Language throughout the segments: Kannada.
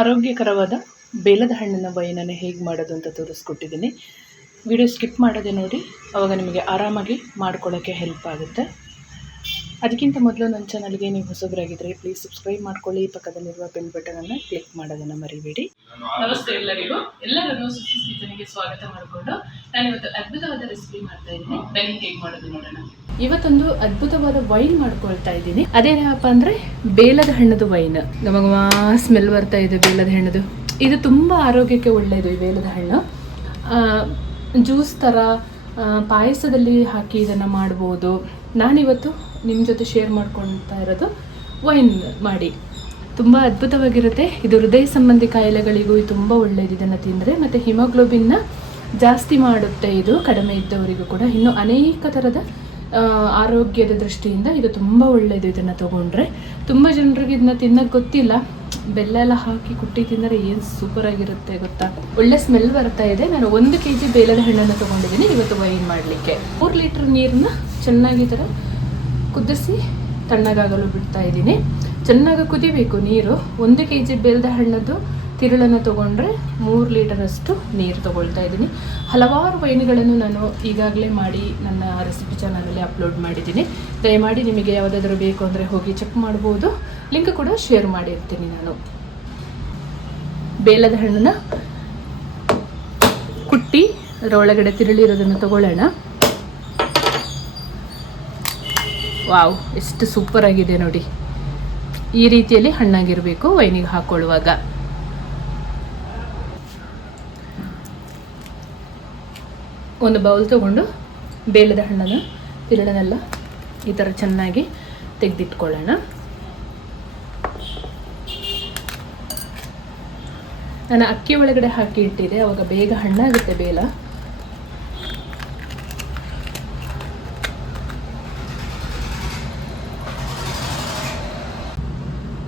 ಆರೋಗ್ಯಕರವಾದ ಬೇಲದ ಹಣ್ಣಿನ ವೈನನ್ನು ಹೇಗೆ ಮಾಡೋದು ಅಂತ ತೋರಿಸ್ಕೊಟ್ಟಿದ್ದೀನಿ. ವಿಡಿಯೋ ಸ್ಕಿಪ್ ಮಾಡೋದೇ ನೋಡಿ, ಆವಾಗ ನಿಮಗೆ ಆರಾಮಾಗಿ ಮಾಡ್ಕೊಳ್ಳೋಕ್ಕೆ ಹೆಲ್ಪ್ ಆಗುತ್ತೆ. ಅದಕ್ಕಿಂತ ಮೊದಲು ನನ್ನ ಚಾನಲ್ಗೆ ನೀವು ಹೊಸಬರಾಗಿದ್ದರೆ ಪ್ಲೀಸ್ ಸಬ್ಸ್ಕ್ರೈಬ್ ಮಾಡ್ಕೊಳ್ಳಿ. ಪಕ್ಕದಲ್ಲಿರುವ ಬೆಲ್ ಬಟನನ್ನು ಕ್ಲಿಕ್ ಮಾಡೋದನ್ನು ಮರಿಬೇಡಿ. ನಮಸ್ತೆ ಎಲ್ಲರಿಗೂ, ಎಲ್ಲರನ್ನೂ ಸುಸಿ ಕಿಚನ್ಗೆ ಸ್ವಾಗತ ಮಾಡಿಕೊಂಡು ನಾನಿವತ್ತು ಅದ್ಭುತವಾದ ರೆಸಿಪಿ ಮಾಡ್ತಾ ಇದ್ದೀನಿ. ಬನ್ನಿ ಹೇಗೆ ಮಾಡೋದು ನೋಡೋಣ. ಇವತ್ತೊಂದು ಅದ್ಭುತವಾದ ವೈನ್ ಮಾಡ್ಕೊಳ್ತಾ ಇದ್ದೀನಿ. ಅದೇನಪ್ಪ ಅಂದರೆ ಬೇಲದ ಹಣ್ಣದು ವೈನ್. ನಮಗೆ ಸ್ಮೆಲ್ ಬರ್ತಾ ಇದೆ ಬೇಲದ ಹಣ್ಣದು. ಇದು ತುಂಬ ಆರೋಗ್ಯಕ್ಕೆ ಒಳ್ಳೆಯದು. ಈ ಬೇಲದ ಹಣ್ಣು ಜ್ಯೂಸ್ ಥರ ಪಾಯಸದಲ್ಲಿ ಹಾಕಿ ಇದನ್ನು ಮಾಡ್ಬೋದು. ನಾನಿವತ್ತು ನಿಮ್ಮ ಜೊತೆ ಶೇರ್ ಮಾಡ್ಕೊಳ್ತಾ ಇರೋದು ವೈನ್ ಮಾಡಿ. ತುಂಬ ಅದ್ಭುತವಾಗಿರುತ್ತೆ. ಇದು ಹೃದಯ ಸಂಬಂಧಿ ಕಾಯಿಲೆಗಳಿಗೂ ತುಂಬ ಒಳ್ಳೆಯದು ಇದನ್ನು ತಿಂದರೆ. ಮತ್ತು ಹಿಮೋಗ್ಲೋಬಿನ್ನ ಜಾಸ್ತಿ ಮಾಡುತ್ತೆ ಇದು, ಕಡಿಮೆ ಇದ್ದವರಿಗೂ ಕೂಡ. ಇನ್ನು ಅನೇಕ ಥರದ ಆರೋಗ್ಯದ ದೃಷ್ಟಿಯಿಂದ ಇದು ತುಂಬ ಒಳ್ಳೆಯದು. ಇದನ್ನು ತೊಗೊಂಡ್ರೆ ತುಂಬ ಜನರಿಗೆ ಇದನ್ನ ತಿನ್ನೋಕ್ಕೆ ಗೊತ್ತಿಲ್ಲ. ಬೆಲ್ಲ ಎಲ್ಲ ಹಾಕಿ ಕುಟ್ಟಿ ತಿಂದರೆ ಏನು ಸೂಪರಾಗಿರುತ್ತೆ ಗೊತ್ತಾ. ಒಳ್ಳೆ ಸ್ಮೆಲ್ ಬರ್ತಾ ಇದೆ. ನಾನು 1 kg ಬೇಲದ ಹಣ್ಣನ್ನು ತೊಗೊಂಡಿದ್ದೀನಿ ಇವತ್ತು ವೈನ್ ಮಾಡಲಿಕ್ಕೆ. 3 ಲೀಟ್ರ್ ನೀರನ್ನ ಚೆನ್ನಾಗಿ ಈ ಥರ ಕುದಿಸಿ ತಣ್ಣಗಾಗಲು ಬಿಡ್ತಾ ಇದ್ದೀನಿ. ಚೆನ್ನಾಗಿ ಕುದಿಬೇಕು ನೀರು. 1 kg ಬೇಲದ ಹಣ್ಣದ್ದು ತಿರುಳನ್ನು ತೊಗೊಂಡ್ರೆ 3 ಲೀಟರಷ್ಟು ನೀರು ತೊಗೊಳ್ತಾ ಇದ್ದೀನಿ. ಹಲವಾರು ವೈನ್ಗಳನ್ನು ನಾನು ಈಗಾಗಲೇ ಮಾಡಿ ನನ್ನ ರೆಸಿಪಿ ಚಾನಲಲ್ಲಿ ಅಪ್ಲೋಡ್ ಮಾಡಿದ್ದೀನಿ. ದಯಮಾಡಿ ನಿಮಗೆ ಯಾವುದಾದ್ರೂ ಬೇಕು ಅಂದರೆ ಹೋಗಿ ಚೆಕ್ ಮಾಡ್ಬೋದು. ಲಿಂಕ್ ಕೂಡ ಶೇರ್ ಮಾಡಿರ್ತೀನಿ ನಾನು. ಬೇಲದ ಹಣ್ಣನ್ನು ಕುಟ್ಟಿ ಅದರೊಳಗಡೆ ತಿರುಳಿರೋದನ್ನು ತಗೊಳ್ಳೋಣ. ವಾವ್, ಎಷ್ಟು ಸೂಪರಾಗಿದೆ ನೋಡಿ. ಈ ರೀತಿಯಲ್ಲಿ ಹಣ್ಣಾಗಿರಬೇಕು ವೈನಿಗೆ ಹಾಕೊಳ್ಳುವಾಗ. ಒಂದು ಬೌಲ್ ತೊಗೊಂಡು ಬೇಲದ ಹಣ್ಣನ್ನು ತಿರುಳನ್ನೆಲ್ಲ ಈ ಥರ ಚೆನ್ನಾಗಿ ತೆಗೆದಿಟ್ಕೊಳ್ಳೋಣ. ನಾನು ಅಕ್ಕಿ ಒಳಗಡೆ ಹಾಕಿ ಇಟ್ಟಿದ್ದೆ, ಆವಾಗ ಬೇಗ ಹಣ್ಣಾಗುತ್ತೆ ಬೇಲ.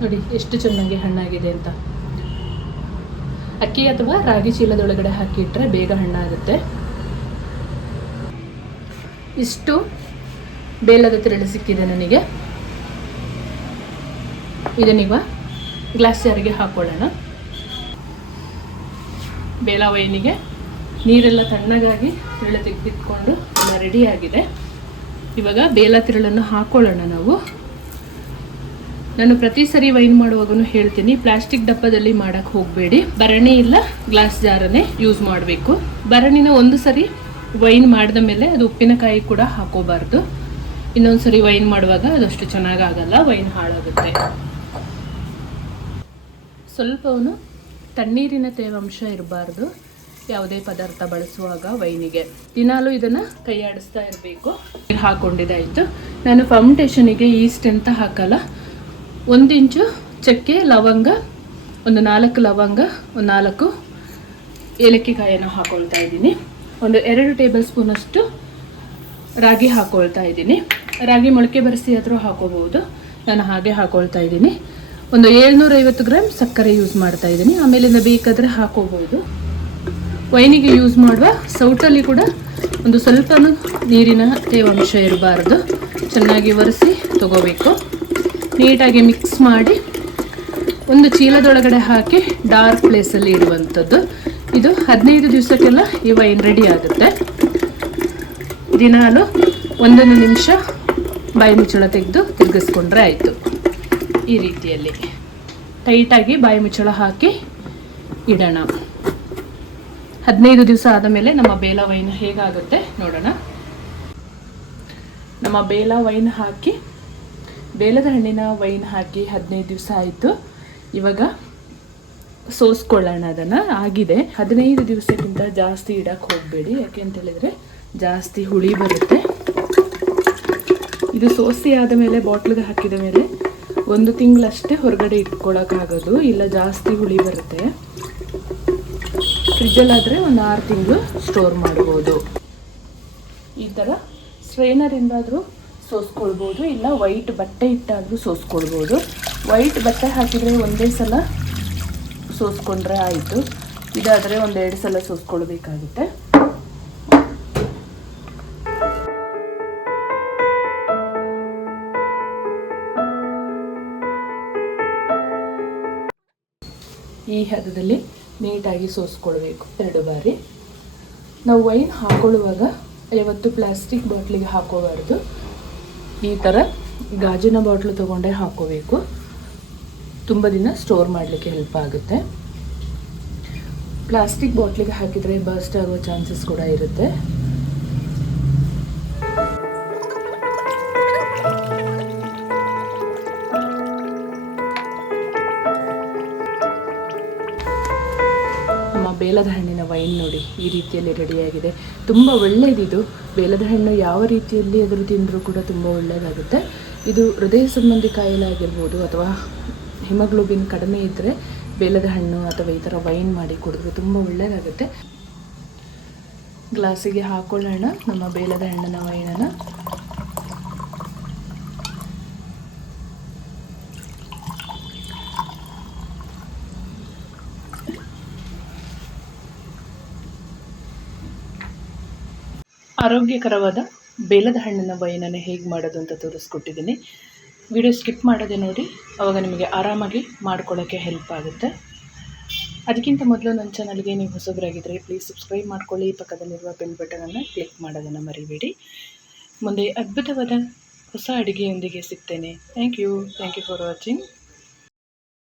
ನೋಡಿ ಎಷ್ಟು ಚೆನ್ನಾಗಿ ಹಣ್ಣಾಗಿದೆ ಅಂತ. ಅಕ್ಕಿ ಅಥವಾ ರಾಗಿ ಚೀಲದೊಳಗಡೆ ಹಾಕಿಟ್ರೆ ಬೇಗ ಹಣ್ಣಾಗುತ್ತೆ. ಇಷ್ಟು ಬೇಲದ ತಿರುಳು ಸಿಕ್ಕಿದೆ ನನಗೆ. ಇದನ್ನೀಗ ಗ್ಲಾಸ್ ಜಾರಿಗೆ ಹಾಕೊಳ್ಳೋಣ. ಬೇಲ ವೈನಿಗೆ ನೀರೆಲ್ಲ ತಣ್ಣಗಾಗಿ ತಿರುಳು ತೆಗೆದಿಟ್ಕೊಂಡು ಎಲ್ಲ ರೆಡಿಯಾಗಿದೆ. ಇವಾಗ ಬೇಲ ತಿರುಳನ್ನು ಹಾಕೊಳ್ಳೋಣ ನಾವು. ನಾನು ಪ್ರತಿ ಸರಿ ವೈನ್ ಮಾಡುವಾಗೂ ಹೇಳ್ತೀನಿ, ಪ್ಲಾಸ್ಟಿಕ್ ಡಬ್ಬದಲ್ಲಿ ಮಾಡೋಕ್ಕೆ ಹೋಗಬೇಡಿ. ಭರಣಿ ಇಲ್ಲ ಗ್ಲಾಸ್ ಜಾರನ್ನೇ ಯೂಸ್ ಮಾಡಬೇಕು. ಭರಣಿನ ಒಂದು ಸರಿ ವೈನ್ ಮಾಡಿದ ಮೇಲೆ ಅದು ಉಪ್ಪಿನಕಾಯಿ ಕೂಡ ಹಾಕೋಬಾರ್ದು. ಇನ್ನೊಂದು ಸರಿ ವೈನ್ ಮಾಡುವಾಗ ಅದಷ್ಟು ಚೆನ್ನಾಗಾಗಲ್ಲ, ವೈನ್ ಹಾಳಾಗುತ್ತೆ. ಸ್ವಲ್ಪವೂ ತಣ್ಣೀರಿನ ತೇವಾಂಶ ಇರಬಾರ್ದು ಯಾವುದೇ ಪದಾರ್ಥ ಬಳಸುವಾಗ ವೈನಿಗೆ. ದಿನಾಲೂ ಇದನ್ನು ಕೈಯಾಡಿಸ್ತಾ ಇರಬೇಕು. ನೀರು ಹಾಕ್ಕೊಂಡಿದ್ದಾಯಿತು. ನಾನು ಫರ್ಮೆಂಟೇಷನಿಗೆ ಈಸ್ಟ್ ಅಂತ ಹಾಕಲ್ಲ. 1 ಇಂಚು ಚಕ್ಕೆ, ಲವಂಗ, ಒಂದು 4 ಲವಂಗ, ಒಂದು 4 ಏಲಕ್ಕಿ ಕಾಯನ್ನು ಹಾಕೊಳ್ತಾ ಇದ್ದೀನಿ. ಒಂದು 2 ಟೇಬಲ್ ಸ್ಪೂನಷ್ಟು ರಾಗಿ ಹಾಕೊಳ್ತಾ ಇದ್ದೀನಿ. ರಾಗಿ ಮೊಳಕೆ ಬರೆಸಿ ಆದರೂ ಹಾಕೋಬಹುದು. ನಾನು ಹಾಗೆ ಹಾಕೊಳ್ತಾ ಇದ್ದೀನಿ. ಒಂದು 750 ಗ್ರಾಮ್ ಸಕ್ಕರೆ ಯೂಸ್ ಮಾಡ್ತಾ ಇದ್ದೀನಿ. ಆಮೇಲಿಂದ ಬೇಕಾದರೆ ಹಾಕೋಬಹುದು. ವೈನಿಗೆ ಯೂಸ್ ಮಾಡುವ ಸೌಟಲ್ಲಿ ಕೂಡ ಒಂದು ಸ್ವಲ್ಪ ನೀರಿನ ತೇವಾಂಶ ಇರಬಾರ್ದು. ಚೆನ್ನಾಗಿ ಒರೆಸಿ ತಗೋಬೇಕು. ನೀಟಾಗಿ ಮಿಕ್ಸ್ ಮಾಡಿ ಒಂದು ಚೀಲದೊಳಗಡೆ ಹಾಕಿ ಡಾರ್ಕ್ ಪ್ಲೇಸಲ್ಲಿ ಇಡುವಂಥದ್ದು. ಇದು 15 ದಿವಸಕ್ಕೆಲ್ಲ ಈ ವೈನ್ ರೆಡಿ ಆಗುತ್ತೆ. ದಿನಾಲು 1 ನಿಮಿಷ ಬಾಯಿ ಮುಚ್ಚಳ ತೆಗೆದು ತಿರುಗಿಸ್ಕೊಂಡ್ರೆ ಆಯಿತು. ಈ ರೀತಿಯಲ್ಲಿ ಟೈಟಾಗಿ ಬಾಯಿ ಮುಚ್ಚಳ ಹಾಕಿ ಇಡೋಣ. 15 ದಿವಸ ಆದ ಮೇಲೆ ನಮ್ಮ ಬೇಲ ವೈನ್ ಹೇಗಾಗುತ್ತೆ ನೋಡೋಣ. ನಮ್ಮ ಬೇಲ ವೈನ್ ಹಾಕಿ, ಬೇಲದ ಹಣ್ಣಿನ ವೈನ್ ಹಾಕಿ 15 ದಿವಸ ಆಯಿತು. ಇವಾಗ ಸೋಸ್ಕೊಳ್ಳೋಣ. ಅದನ್ನು ಆಗಿದೆ. 15 ದಿವಸಕ್ಕಿಂತ ಜಾಸ್ತಿ ಇಡಕ್ಕೆ ಹೋಗಬೇಡಿ. ಯಾಕೆ ಅಂತ ಹೇಳಿದರೆ ಜಾಸ್ತಿ ಹುಳಿ ಬರುತ್ತೆ. ಇದು ಸೋಸಿ ಆದ ಮೇಲೆ ಬಾಟ್ಲಿಗೆ ಹಾಕಿದ ಮೇಲೆ 1 ತಿಂಗಳಷ್ಟೇ ಹೊರಗಡೆ ಇಟ್ಕೊಳ್ಳೋಕ್ಕಾಗೋದು, ಇಲ್ಲ ಜಾಸ್ತಿ ಹುಳಿ ಬರುತ್ತೆ. ಫ್ರಿಜ್ಜಲ್ಲಾದರೆ ಒಂದು 6 ತಿಂಗಳು ಸ್ಟೋರ್ ಮಾಡ್ಬೋದು. ಈ ಥರ ಸ್ಟ್ರೈನರಿಂದಾದರೂ ಸೋಸ್ಕೊಳ್ಬೋದು, ಇಲ್ಲ ವೈಟ್ ಬಟ್ಟೆ ಇಟ್ಟಾದರೂ ಸೋಸ್ಕೊಳ್ಬೋದು. ವೈಟ್ ಬಟ್ಟೆ ಹಾಕಿದರೆ ಒಂದೇ ಸಲ ಸೋಸ್ಕೊಂಡ್ರೆ ಆಯಿತು. ಇದಾದರೆ 1-2 ಸಲ ಸೋಸ್ಕೊಳ್ಬೇಕಾಗುತ್ತೆ. ಈ ಹದದಲ್ಲಿ ನೀಟಾಗಿ ಸೋಸ್ಕೊಳ್ಬೇಕು 2 ಬಾರಿ. ನಾವು ವೈನ್ ಹಾಕೊಳ್ಳುವಾಗ ಯಾವತ್ತು ಪ್ಲಾಸ್ಟಿಕ್ ಬಾಟ್ಲಿಗೆ ಹಾಕೋಬಾರ್ದು, ಈ ಥರ ಗಾಜಿನ ಬಾಟ್ಲು ತೊಗೊಂಡೇ ಹಾಕೋಬೇಕು. ತುಂಬ ದಿನ ಸ್ಟೋರ್ ಮಾಡಲಿಕ್ಕೆ ಹೆಲ್ಪ್ ಆಗುತ್ತೆ. ಪ್ಲಾಸ್ಟಿಕ್ ಬಾಟ್ಲಿಗೆ ಹಾಕಿದರೆ ಬರ್ಸ್ಟ್ ಆಗುವ ಚಾನ್ಸಸ್ ಕೂಡ ಇರುತ್ತೆ. ನಮ್ಮ ಬೇಲದ ಹಣ್ಣಿನ ವೈನ್ ನೋಡಿ ಈ ರೀತಿಯಲ್ಲಿ ರೆಡಿಯಾಗಿದೆ. ತುಂಬ ಒಳ್ಳೆಯದಿದು. ಬೇಲದ ಹಣ್ಣು ಯಾವ ರೀತಿಯಲ್ಲಿ ಎದುರು ತಿಂದರೂ ಕೂಡ ತುಂಬ ಒಳ್ಳೆಯದಾಗುತ್ತೆ. ಇದು ಹೃದಯ ಸಂಬಂಧಿ ಕಾಯಿಲೆ ಆಗಿರ್ಬೋದು ಅಥವಾ ಹಿಮೋಗ್ಲೋಬಿನ್ ಕಡಿಮೆ ಇದ್ದರೆ ಬೇಲದ ಹಣ್ಣು ಅಥವಾ ಈ ಥರ ವೈನ್ ಮಾಡಿ ಕುಡಿದ್ರೆ ತುಂಬ ಒಳ್ಳೆಯದಾಗುತ್ತೆ. ಗ್ಲಾಸಿಗೆ ಹಾಕೊಳ್ಳೋಣ ನಮ್ಮ ಬೇಲದ ಹಣ್ಣಿನ ವೈನನ್ನು. ಆರೋಗ್ಯಕರವಾದ ಬೇಲದ ಹಣ್ಣಿನ ವೈನನ್ನು ಹೇಗೆ ಮಾಡೋದು ಅಂತ ತೋರಿಸ್ಕೊಟ್ಟಿದ್ದೀನಿ. ವಿಡಿಯೋ ಸ್ಕಿಪ್ ಮಾಡದೆ ನೋಡಿ, ಆವಾಗ ನಿಮಗೆ ಆರಾಮಾಗಿ ಮಾಡ್ಕೊಳ್ಳೋಕ್ಕೆ ಹೆಲ್ಪ್ ಆಗುತ್ತೆ. ಅದಕ್ಕಿಂತ ಮೊದಲು ನನ್ನ ಚಾನಲ್ಗೆ ನೀವು ಹೊಸಬರಾಗಿದ್ದರೆ ಪ್ಲೀಸ್ ಸಬ್ಸ್ಕ್ರೈಬ್ ಮಾಡ್ಕೊಳ್ಳಿ. ಪಕ್ಕದಲ್ಲಿರುವ ಬೆಲ್ ಬಟನನ್ನು ಕ್ಲಿಕ್ ಮಾಡೋದನ್ನು ಮರಿಬೇಡಿ. ಮುಂದೆ ಅದ್ಭುತವಾದ ಹೊಸ ಅಡುಗೆಯೊಂದಿಗೆ ಸಿಗ್ತೇನೆ. Thank you for watching.